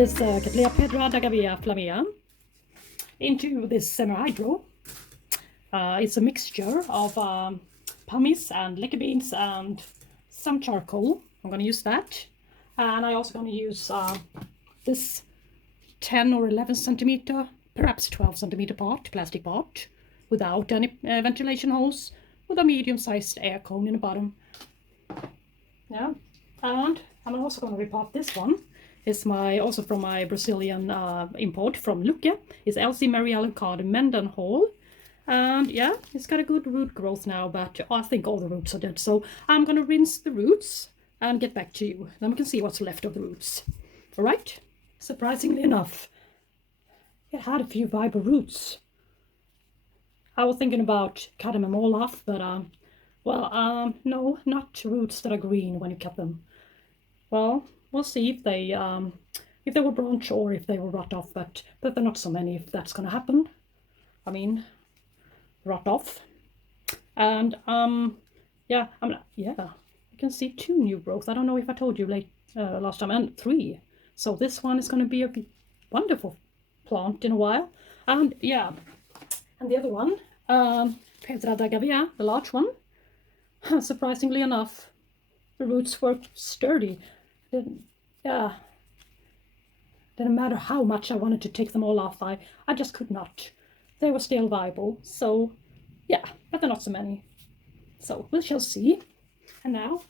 this Cattleya, Pedra, Gavea, Flamea into this semi-hydro. It's a mixture of pumice and Lucke beans and some charcoal. I'm going to use that. And I'm also going to use this 10 or 11 centimeter, perhaps 12 centimeter pot, plastic pot, without any ventilation holes, with a medium-sized air cone in the bottom. Yeah, and I'm also going to repot this one. It's also from my Brazilian import from Lucke. It's LC Mariella card Mendenhall. And yeah, it's got a good root growth now, but I think all the roots are dead. So I'm going to rinse the roots and get back to you. Then we can see what's left of the roots. All right? Surprisingly enough, it had a few viable roots. I was thinking about cutting them all off, but no, not roots that are green when you cut them. Well, we'll see if they will branch or if they will rot off, but there are not so many if that's going to happen. I mean, rot off. And yeah, you can see 2 new growth. I don't know if I told you last time, and 3. So this one is going to be a wonderful plant in a while. And yeah, and the other one, Pedra da Gavea, the large one. Surprisingly enough, the roots were sturdy. Didn't matter how much I wanted to take them all off, I just could not. They were still viable, so yeah, but they're not so many. So we shall see. And now,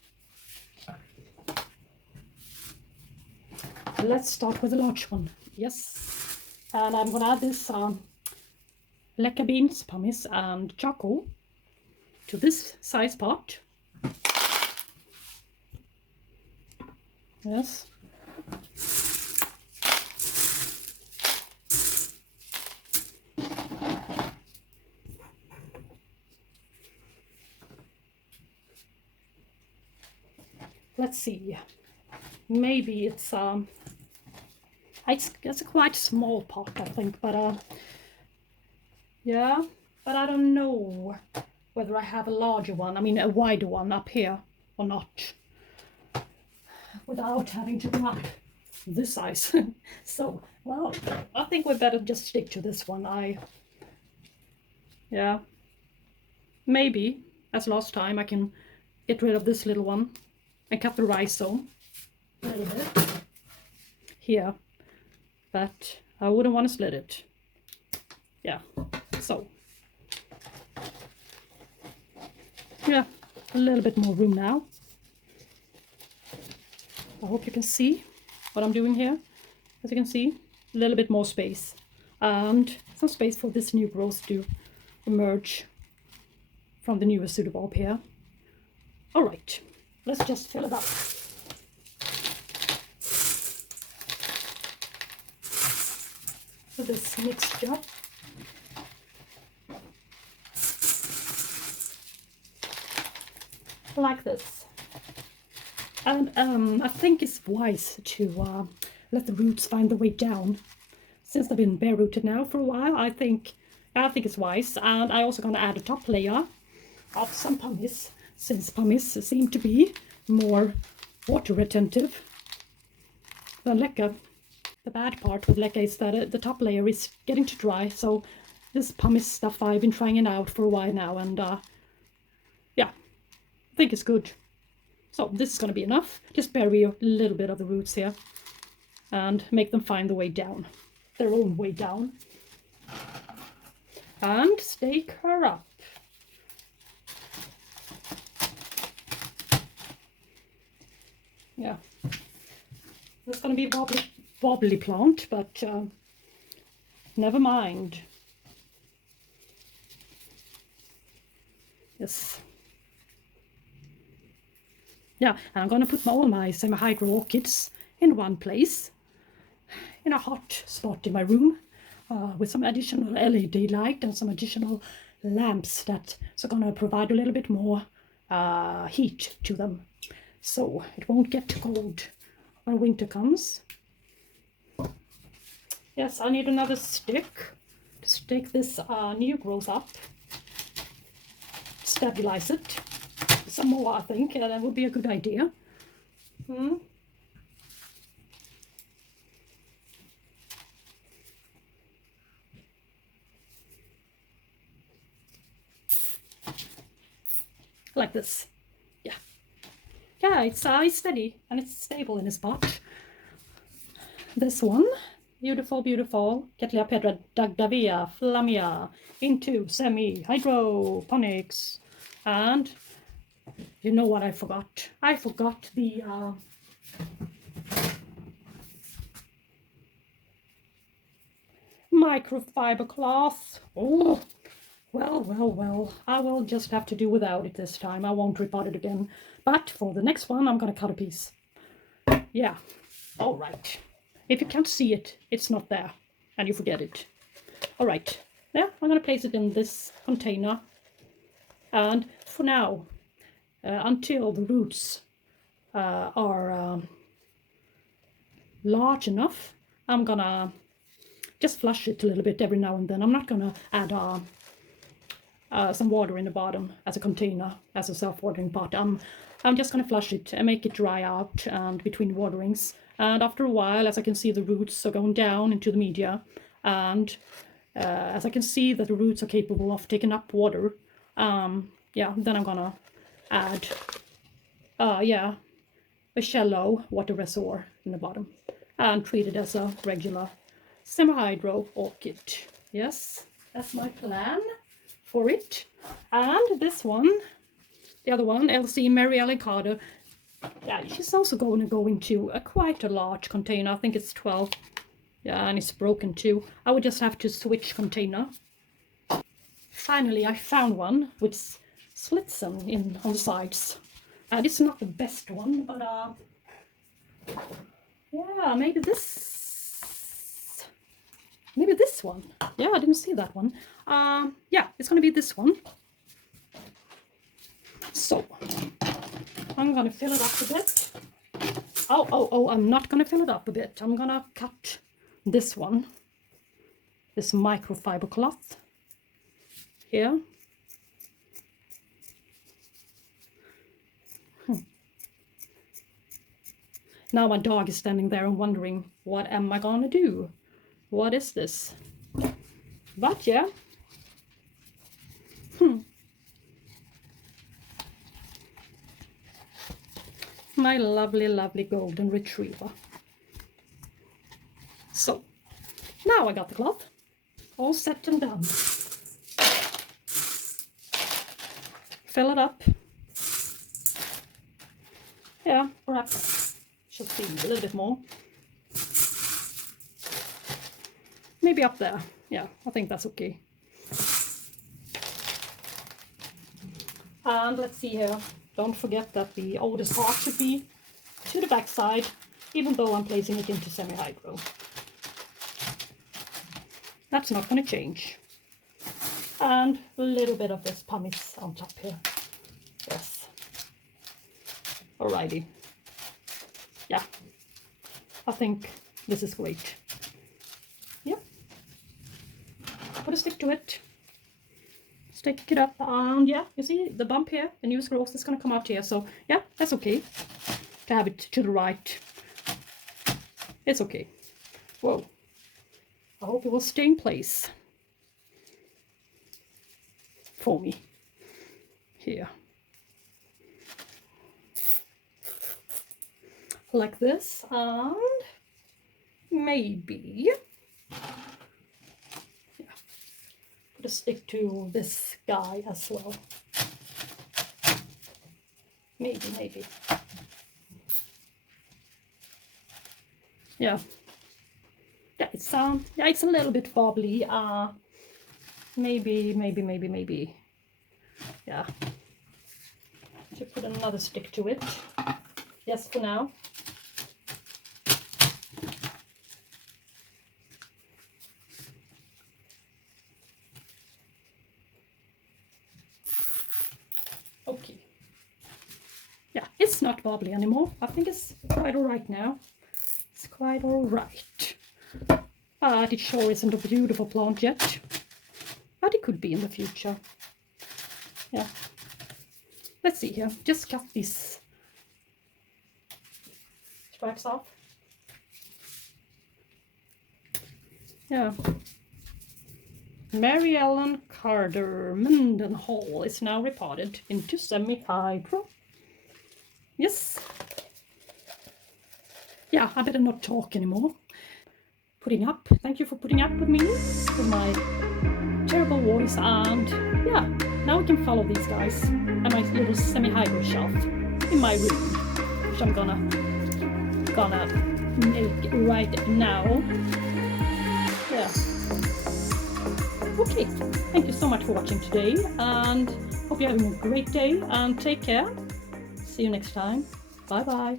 let's start with the large one. Yes, and I'm gonna add this Lucke beans, pumice and charcoal to this size pot. Yes. Let's see. Maybe it's a quite small pot, I think, but yeah, but I don't know whether I have a larger one, I mean a wider one up here or not, without having to go up this size. So, well, I think we better just stick to this one. Yeah, maybe, as last time, I can get rid of this little one and cut the rhizome a little bit here, but I wouldn't want to split it. Yeah, so yeah, a little bit more room now. I hope you can see what I'm doing here. As you can see, a little bit more space and some space for this new growth to emerge from the newest pseudobulb here. All right, let's just fill it up. With this mixture. Like this. And I think it's wise to let the roots find their way down. Since they've been bare rooted now for a while, I think it's wise. And I'm also going to add a top layer of some pumice, since pumice seem to be more water retentive than Lucke. The bad part with Lucke is that the top layer is getting too dry, so this pumice stuff I've been trying it out for a while now, and yeah, I think it's good. So this is going to be enough. Just bury a little bit of the roots here and make them find the way down, their own way down. And stake her up. Yeah, it's going to be a wobbly plant, but never mind. Yes. Yeah, and I'm going to put all my semi-hydro orchids in one place, in a hot spot in my room, with some additional LED light and some additional lamps that are going to provide a little bit more heat to them, so it won't get too cold when winter comes. Yes, I need another stick to stake this new growth up, stabilize it some more. I think that would be a good idea. like this. Yeah, it's steady and it's stable in its pot. This one, beautiful, beautiful Cattleya Pedra Gavea Flamea into semi-hydroponics. And you know what I forgot? I forgot the microfiber cloth. Oh, well, I will just have to do without it this time. I won't repot it again. But for the next one, I'm gonna cut a piece. Yeah, all right. If you can't see it, it's not there, and you forget it. All right, yeah, I'm gonna place it in this container. And for now, until the roots are large enough, I'm gonna just flush it a little bit every now and then. I'm not gonna add some water in the bottom as a container, as a self-watering pot. I'm just gonna flush it and make it dry out and between waterings. And after a while, as I can see, the roots are going down into the media, and as I can see that the roots are capable of taking up water, yeah, then I'm gonna add a shallow water reservoir in the bottom and treat it as a regular semi-hydro orchid. Yes, that's my plan for it. And this one, the other one, LC Mary Ellen Carter, yeah, she's also going to go into quite a large container. I think it's 12. Yeah, and it's broken too. I would just have to switch container. Finally, I found one with slits on the sides. It's not the best one, but yeah, maybe this one. Yeah, I didn't see that one. Yeah, it's gonna be this one. So I'm gonna fill it up a bit. Oh, I'm not gonna fill it up a bit. I'm gonna cut this one, this microfiber cloth here. Now my dog is standing there and wondering, what am I gonna do? What is this? But yeah. My lovely, lovely golden retriever. So, now I got the cloth all set and done. Fill it up. Yeah, perhaps should be a little bit more. Maybe up there. Yeah, I think that's okay. And let's see here. Don't forget that the oldest part should be to the back side, even though I'm placing it into semi-hydro. That's not going to change. And a little bit of this pumice on top here. Yes. Alrighty. Yeah. I think this is great. Yeah. Put a stick to it. Stick it up, and yeah, you see the bump here, the new growth is going to come out here, so yeah, that's okay to have it to the right. It's okay. Whoa, I hope it will stay in place for me here, like this, and maybe to stick to this guy as well. Maybe. Yeah. Yeah, it's a little bit wobbly. Maybe. Yeah. Should put another stick to it. Yes, for now. Okay. Yeah, it's not wobbly anymore. I think it's quite alright now. It's quite alright. But it sure isn't a beautiful plant yet. But it could be in the future. Yeah. Let's see here. Just cut these straps off. Yeah. Mary Ellen Carter Mendenhall is now repotted into semi-hydro. Yes. Yeah, I better not talk anymore. Putting up. Thank you for putting up with me, with my terrible voice, and yeah, now we can follow these guys and my little semi-hydro shelf in my room, which I'm gonna make right now. Yeah. Okay, thank you so much for watching today, and hope you're having a great day, and take care. See you next time. Bye bye.